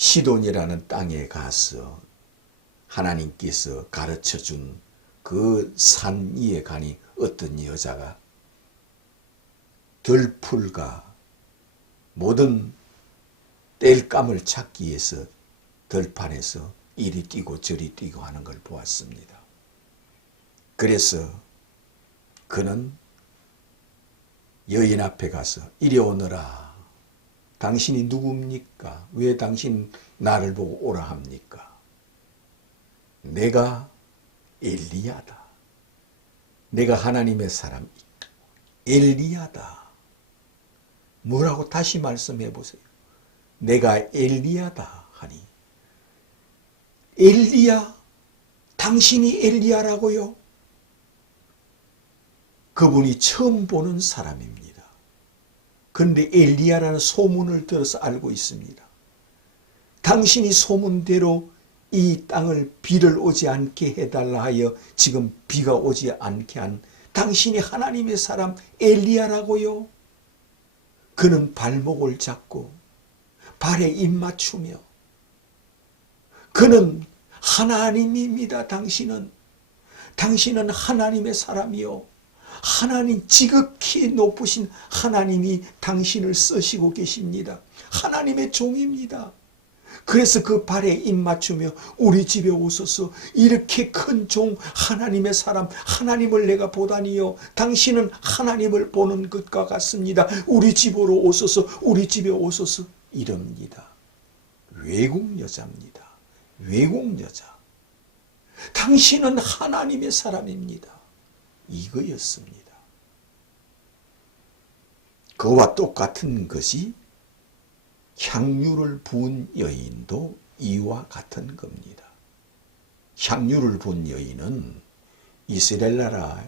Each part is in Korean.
시돈이라는 땅에 가서 하나님께서 가르쳐준 그 산 위에 가니 어떤 여자가 들풀과 모든 땔감을 찾기 위해서 들판에서 이리 뛰고 저리 뛰고 하는 걸 보았습니다. 그래서 그는 여인 앞에 가서 이리 오너라. 당신이 누굽니까? 왜 당신 나를 보고 오라 합니까? 내가 엘리야다. 내가 하나님의 사람 엘리야다. 뭐라고 다시 말씀해 보세요. 내가 엘리야다 하니 엘리야? 당신이 엘리야라고요? 그분이 처음 보는 사람입니다. 그런데 엘리야라는 소문을 들어서 알고 있습니다. 당신이 소문대로 이 땅을 비를 오지 않게 해달라 하여 지금 비가 오지 않게 한 당신이 하나님의 사람 엘리야라고요? 그는 발목을 잡고 발에 입 맞추며 그는 하나님입니다. 당신은 하나님의 사람이요. 하나님 지극히 높으신 하나님이 당신을 쓰시고 계십니다. 하나님의 종입니다. 그래서 그 발에 입 맞추며 우리 집에 오소서. 이렇게 큰 종 하나님의 사람 하나님을 내가 보다니요. 당신은 하나님을 보는 것과 같습니다. 우리 집으로 오소서. 우리 집에 오소서. 이럽니다. 외국 여자입니다. 외국 여자. 당신은 하나님의 사람입니다. 이거였습니다. 그와 똑같은 것이 향유를 부은 여인도 이와 같은 겁니다. 향유를 부은 여인은 이스라엘 나라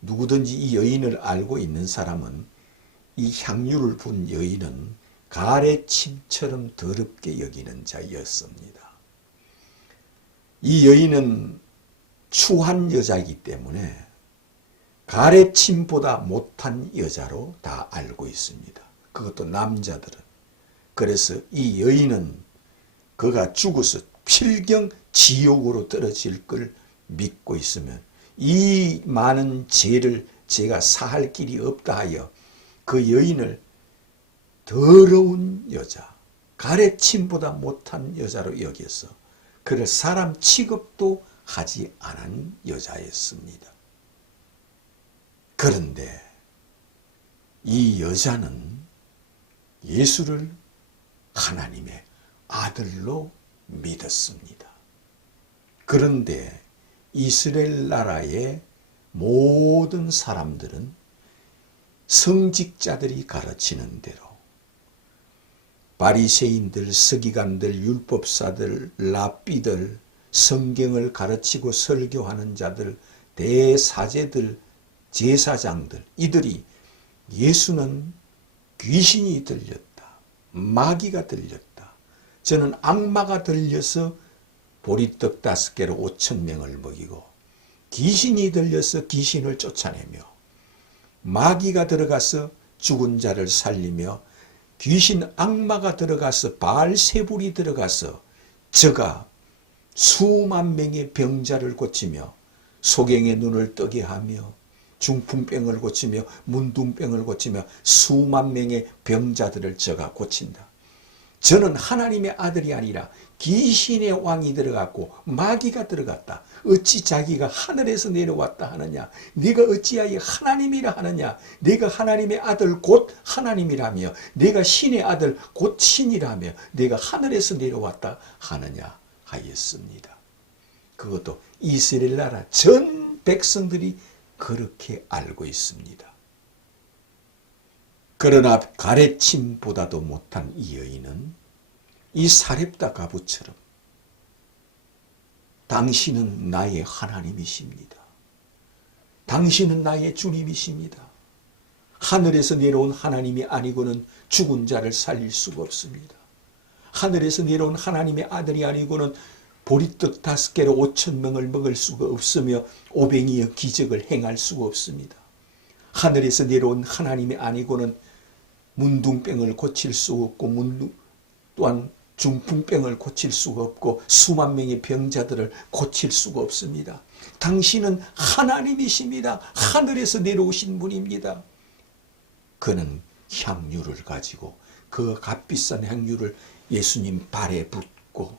누구든지 이 여인을 알고 있는 사람은 이 향유를 부은 여인은 가래침처럼 더럽게 여기는 자였습니다. 이 여인은 추한 여자이기 때문에 가래침보다 못한 여자로 다 알고 있습니다. 그것도 남자들은. 그래서 이 여인은 그가 죽어서 필경 지옥으로 떨어질 걸 믿고 있으면 이 많은 죄를 제가 사할 길이 없다 하여 그 여인을 더러운 여자, 가래침보다 못한 여자로 여겨서 그를 사람 취급도 하지 않은 여자였습니다. 그런데 이 여자는 예수를 하나님의 아들로 믿었습니다. 그런데 이스라엘 나라의 모든 사람들은 성직자들이 가르치는 대로 바리새인들, 서기관들, 율법사들, 랍비들, 성경을 가르치고 설교하는 자들, 대사제들, 제사장들, 이들이 예수는 귀신이 들렸다, 마귀가 들렸다, 저는 악마가 들려서 보리떡 5개로 5,000명을 먹이고 귀신이 들려서 귀신을 쫓아내며 마귀가 들어가서 죽은 자를 살리며 귀신 악마가 들어가서 바알세불이 들어가서 저가 수만 명의 병자를 고치며 소경의 눈을 뜨게 하며 중풍병을 고치며 문둥병을 고치며 수만 명의 병자들을 저가 고친다. 저는 하나님의 아들이 아니라 귀신의 왕이 들어갔고 마귀가 들어갔다. 어찌 자기가 하늘에서 내려왔다 하느냐? 네가 어찌하여 하나님이라 하느냐? 네가 하나님의 아들 곧 하나님이라며 네가 신의 아들 곧 신이라며 네가 하늘에서 내려왔다 하느냐 하였습니다. 그것도 이스라엘 나라 전 백성들이 그렇게 알고 있습니다. 그러나 가래침보다도 못한 이 여인은 이 사렙다 가부처럼 당신은 나의 하나님이십니다. 당신은 나의 주님이십니다. 하늘에서 내려온 하나님이 아니고는 죽은 자를 살릴 수가 없습니다. 하늘에서 내려온 하나님의 아들이 아니고는 보리떡 5개로 5,000명을 먹을 수가 없으며 오병이어 기적을 행할 수가 없습니다. 하늘에서 내려온 하나님이 아니고는 문둥병을 고칠 수 없고 또한 중풍병을 고칠 수가 없고 수만 명의 병자들을 고칠 수가 없습니다. 당신은 하나님이십니다. 하늘에서 내려오신 분입니다. 그는 향유를 가지고 그 값비싼 향유를 예수님 발에 붓고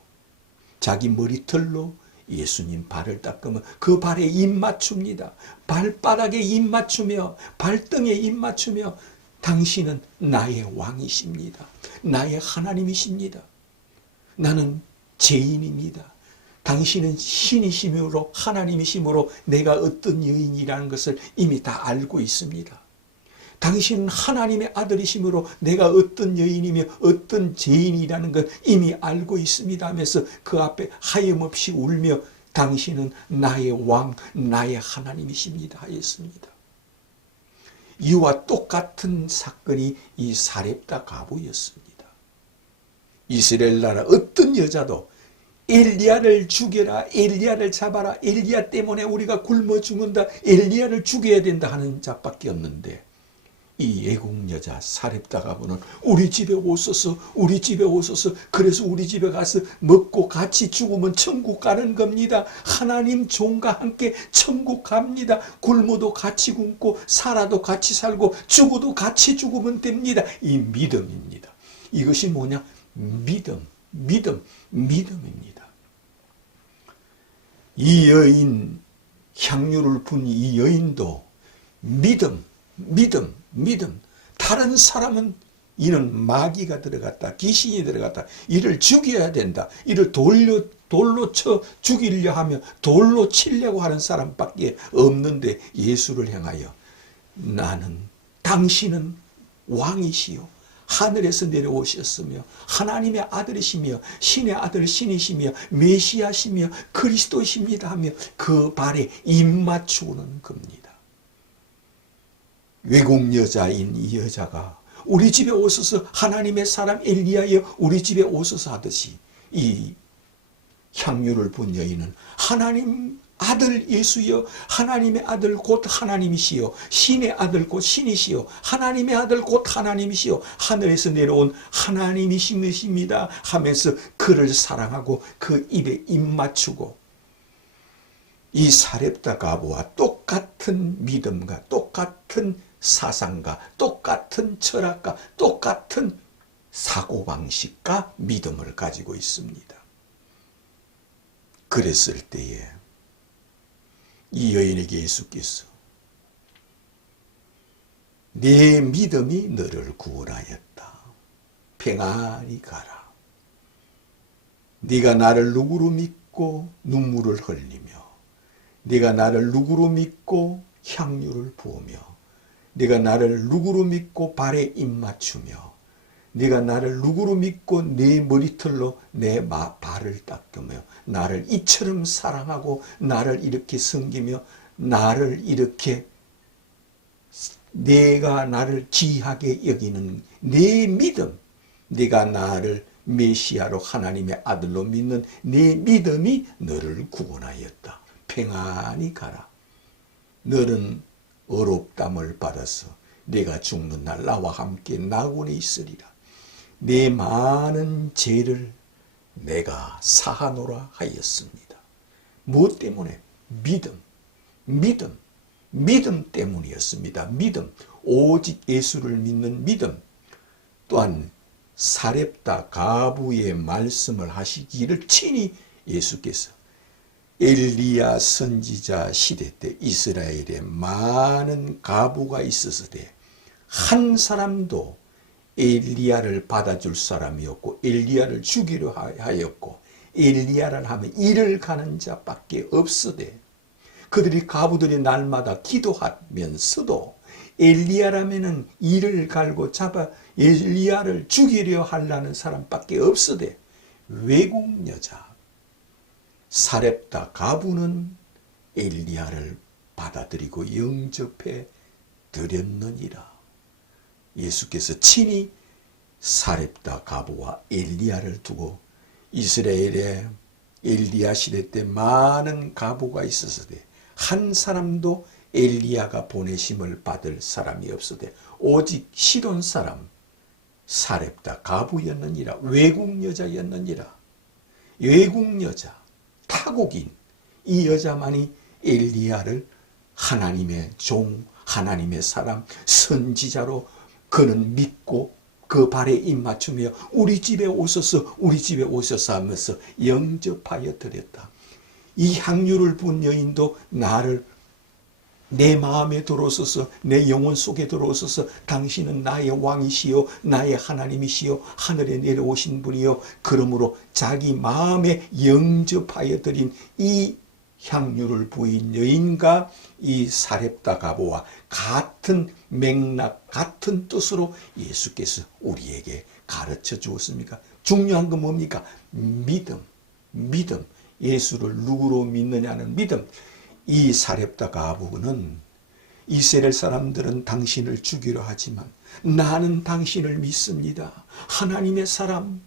자기 머리털로 예수님 발을 닦으면 그 발에 입 맞춥니다. 발바닥에 입 맞추며 발등에 입 맞추며 당신은 나의 왕이십니다. 나의 하나님이십니다. 나는 죄인입니다. 당신은 신이심으로 하나님이심으로 내가 어떤 여인이라는 것을 이미 다 알고 있습니다. 당신은 하나님의 아들이심으로 내가 어떤 여인이며 어떤 죄인이라는 걸 이미 알고 있습니다 하면서 그 앞에 하염없이 울며 당신은 나의 왕, 나의 하나님이십니다 하였습니다. 이와 똑같은 사건이 이 사렙다 가부였습니다. 이스라엘 나라 어떤 여자도 엘리야를 죽여라, 엘리야를 잡아라, 엘리야 때문에 우리가 굶어 죽는다, 엘리야를 죽여야 된다 하는 자밖에 없는데 이 애국 여자 사렙다 가부는 우리 집에 오소서, 우리 집에 오소서. 그래서 우리 집에 가서 먹고 같이 죽으면 천국 가는 겁니다. 하나님 종과 함께 천국 갑니다. 굶어도 같이 굶고 살아도 같이 살고 죽어도 같이 죽으면 됩니다. 이 믿음입니다. 이것이 뭐냐? 믿음입니다. 이 여인, 향유를 분 이 여인도 믿음. 다른 사람은 이는 마귀가 들어갔다, 귀신이 들어갔다, 이를 죽여야 된다, 이를 돌로 쳐 죽이려 하며 돌로 치려고 하는 사람밖에 없는데 예수를 향하여 당신은 왕이시요 하늘에서 내려오셨으며 하나님의 아들이시며 신의 아들 신이시며 메시아시며 그리스도이십니다 하며 그 발에 입 맞추는 겁니다. 외국 여자인 이 여자가 우리 집에 오소서 하나님의 사람 엘리야여 우리 집에 오소서 하듯이 이 향유를 분 여인은 하나님 아들 예수여 하나님의 아들 곧 하나님이시여 신의 아들 곧 신이시여 하나님의 아들 곧 하나님이시여 하늘에서 내려온 하나님이십니다 하면서 그를 사랑하고 그 입에 입 맞추고 이 사렙다 가부와 똑같은 믿음과 똑같은 사상과 똑같은 철학과 똑같은 사고방식과 믿음을 가지고 있습니다. 그랬을 때에 이 여인에게 예수께서 내 믿음이 너를 구원하였다. 평안히 가라. 네가 나를 누구로 믿고 눈물을 흘리며 네가 나를 누구로 믿고 향유를 부으며 네가 나를 누구로 믿고 발에 입 맞추며 네가 나를 누구로 믿고 내 머리털로 내 발을 닦으며 나를 이처럼 사랑하고 나를 이렇게 섬기며 나를 이렇게 내가 나를 귀하게 여기는 내 믿음, 네가 나를 메시아로 하나님의 아들로 믿는 내 믿음이 너를 구원하였다. 평안히 가라. 너는 어렵담을 받아서 내가 죽는 날 나와 함께 낙원에 있으리라. 내 많은 죄를 내가 사하노라 하였습니다. 무엇 때문에? 믿음 때문이었습니다. 믿음, 오직 예수를 믿는 믿음. 또한 사렙다 가부의 말씀을 하시기를 친히 예수께서 엘리야 선지자 시대 때 이스라엘에 많은 가부가 있었으되 한 사람도 엘리야를 받아줄 사람이 없고 엘리야를 죽이려 하였고 엘리야를 하면 일을 가는 자밖에 없으되 그들이 가부들이 날마다 기도하면서도 엘리야라면은 이를 갈고 잡아 엘리야를 죽이려 하려는 사람밖에 없으되 외국 여자 사렙다 가부는 엘리야를 받아들이고 영접해 드렸느니라. 예수께서 친히 사렙다 가부와 엘리야를 두고 이스라엘에 엘리야 시대 때 많은 가부가 있었으되 한 사람도 엘리야가 보내심을 받을 사람이 없으되 오직 시돈 사람 사렙다 가부였느니라. 외국 여자였느니라. 외국 여자, 타국인, 이 여자만이 엘리야를 하나님의 종, 하나님의 사람, 선지자로 그는 믿고 그 발에 입맞추며 우리 집에 오소서, 우리 집에 오소서 하면서 영접하여 드렸다. 이 향유를 본 여인도 나를 내 마음에 들어오소서, 내 영혼 속에 들어오소서, 당신은 나의 왕이시요 나의 하나님이시요 하늘에 내려오신 분이요. 그러므로 자기 마음에 영접하여 드린 이 향유를 부인 여인과 이 사렙다 가보와 같은 맥락, 같은 뜻으로 예수께서 우리에게 가르쳐 주었습니까? 중요한 건 뭡니까? 믿음. 예수를 누구로 믿느냐는 믿음. 이 사렙다 가부는 이스라엘 사람들은 당신을 죽이려 하지만 나는 당신을 믿습니다. 하나님의 사람,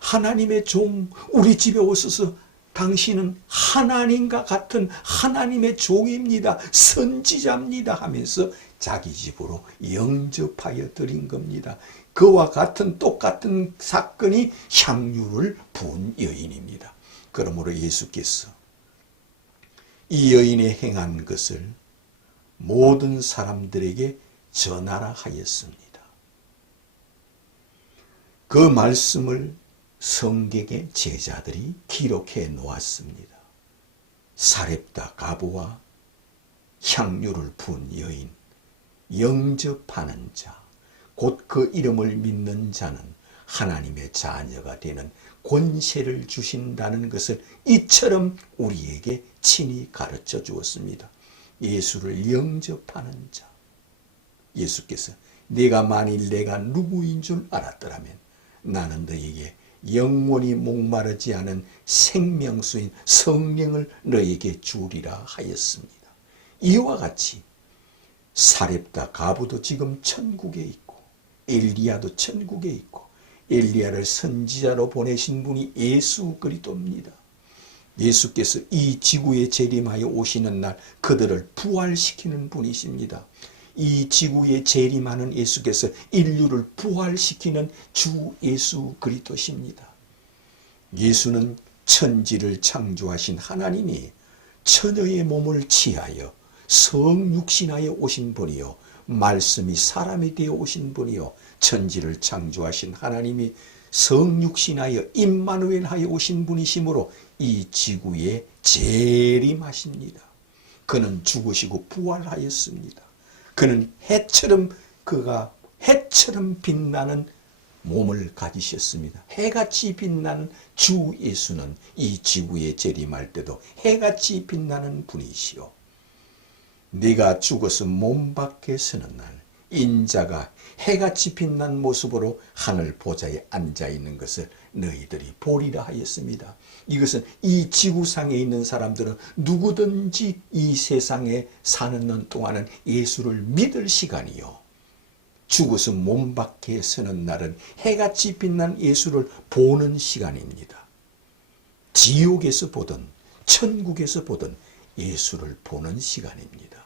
하나님의 종, 우리 집에 오셔서 당신은 하나님과 같은 하나님의 종입니다. 선지자입니다 하면서 자기 집으로 영접하여 드린 겁니다. 그와 같은 똑같은 사건이 향유를 부은 여인입니다. 그러므로 예수께서 이 여인의 행한 것을 모든 사람들에게 전하라 하였습니다. 그 말씀을 성경의 제자들이 기록해 놓았습니다. 사렙다 가부와 향유를 부은 여인, 영접하는 자, 곧 그 이름을 믿는 자는 하나님의 자녀가 되는 권세를 주신다는 것을 이처럼 우리에게 친히 가르쳐 주었습니다. 예수를 영접하는 자. 예수께서 네가 만일 내가 누구인 줄 알았더라면 나는 너에게 영원히 목마르지 않은 생명수인 성령을 너에게 주리라 하였습니다. 이와 같이 사렙다 가부도 지금 천국에 있고 엘리야도 천국에 있고 엘리야를 선지자로 보내신 분이 예수 그리스도입니다. 예수께서 이 지구에 재림하여 오시는 날 그들을 부활시키는 분이십니다. 이 지구에 재림하는 예수께서 인류를 부활시키는 주 예수 그리스도십니다. 예수는 천지를 창조하신 하나님이 처녀의 몸을 취하여 성육신하여 오신 분이요 말씀이 사람이 되어 오신 분이요 천지를 창조하신 하나님이 성육신하여 임마누엘하여 오신 분이시므로 이 지구에 재림하십니다. 그는 죽으시고 부활하였습니다. 그는 그가 해처럼 빛나는 몸을 가지셨습니다. 해같이 빛나는 주 예수는 이 지구에 재림할 때도 해같이 빛나는 분이시오. 네가 죽어서 몸 밖에 서는 날 인자가 해같이 빛난 모습으로 하늘 보좌에 앉아있는 것을 너희들이 보리라 하였습니다. 이것은 이 지구상에 있는 사람들은 누구든지 이 세상에 사는 날 동안은 예수를 믿을 시간이요. 죽어서 몸 밖에 서는 날은 해같이 빛난 예수를 보는 시간입니다. 지옥에서 보든 천국에서 보든 예수를 보는 시간입니다.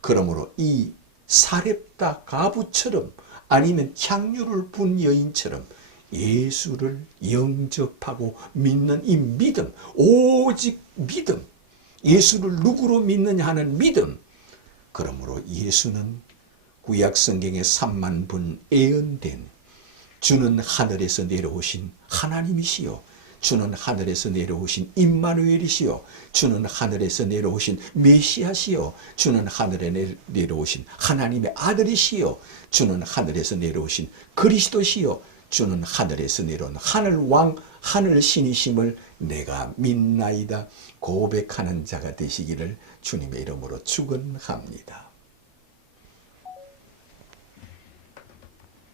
그러므로 이 사렙다 가부처럼 아니면 향유를 분 여인처럼 예수를 영접하고 믿는 이 믿음, 오직 믿음, 예수를 누구로 믿느냐 하는 믿음. 그러므로 예수는 구약 성경에 3만 번 예언된 주는 하늘에서 내려오신 하나님이시요 주는 하늘에서 내려오신 임마누엘이시요 주는 하늘에서 내려오신 메시아시요 주는 하늘에 내려오신 하나님의 아들이시요 주는 하늘에서 내려오신 그리스도시요 주는 하늘에서 내려온 하늘왕 하늘신이심을 내가 믿나이다 고백하는 자가 되시기를 주님의 이름으로 축원합니다.